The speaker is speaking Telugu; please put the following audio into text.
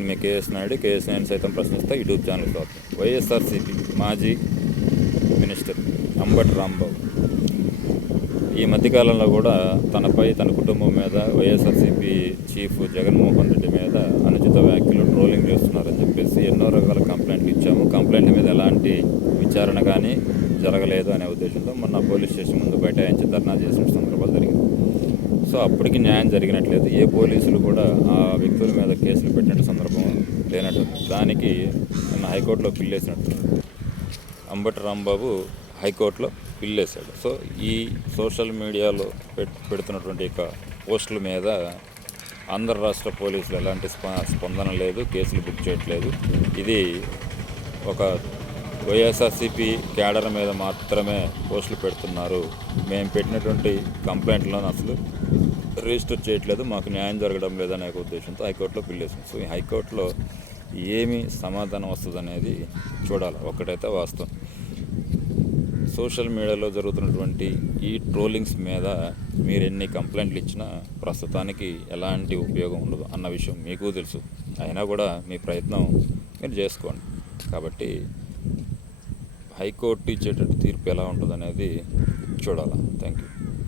నేను మీ కేఎస్ నాయుడు కేఎస్ నాయుడు సైతం ప్రశ్నిస్తా యూట్యూబ్ ఛానల్ ద్వారా వైఎస్ఆర్సీపీ మాజీ మినిస్టర్ అంబటి రాంబాబు. ఈ మధ్యకాలంలో కూడా తనపై తన కుటుంబం మీద వైఎస్ఆర్సీపీ చీఫ్ జగన్మోహన్ రెడ్డి మీద అనుచిత వ్యాఖ్యలు ట్రోలింగ్ చేస్తున్నారని చెప్పేసి ఎన్నో రకాల కంప్లైంట్లు ఇచ్చాము. కంప్లైంట్ మీద ఎలాంటి విచారణ కానీ జరగలేదు అనే ఉద్దేశంతో మొన్న పోలీస్ స్టేషన్ ముందు బైఠాయించి ధర్నా చేసిన సందర్భాలు జరిగింది సో అప్పటికి న్యాయం జరిగినట్లేదు. ఏ పోలీసులు కూడా ఆ వ్యక్తుల మీద కేసులు పెట్టినట్టు సందర్భం దానికి నిన్న హైకోర్టులో పిల్లేసినట్టు అంబటి రాంబాబు హైకోర్టులో పిల్లేశాడు సో ఈ సోషల్ మీడియాలో పెడుతున్నటువంటి యొక్క పోస్టుల మీద ఆంధ్ర రాష్ట్ర పోలీసులు ఎలాంటి స్ప- స్పందన లేదు కేసులు బుక్ చేయట్లేదు. ఇది ఒక వైఎస్ఆర్సీపీ క్యాడర్ మీద మాత్రమే పోస్టులు పెడుతున్నారు. మేము పెట్టినటువంటి కంప్లైంట్లను అసలు రిజిస్టర్ చేయట్లేదు మాకు న్యాయం జరగడం లేదనే ఒక ఉద్దేశంతో హైకోర్టులో పిల్లేసింది సో ఈ హైకోర్టులో ఏమి సమాధానం వస్తుందనేది చూడాలి. ఒకటైతే వాస్తవం. సోషల్ మీడియాలో జరుగుతున్నటువంటి ఈ ట్రోలింగ్స్ మీద మీరు ఎన్ని కంప్లైంట్లు ఇచ్చినా ప్రస్తుతానికి ఎలాంటి ఉపయోగం ఉండదు అన్న విషయం మీకు తెలుసు. అయినా కూడా మీ ప్రయత్నం మీరు చేసుకోండి. కాబట్టి హైకోర్టు ఇచ్చేటట్టు తీర్పు ఎలా ఉంటుంది అనేది చూడాలి. Thank you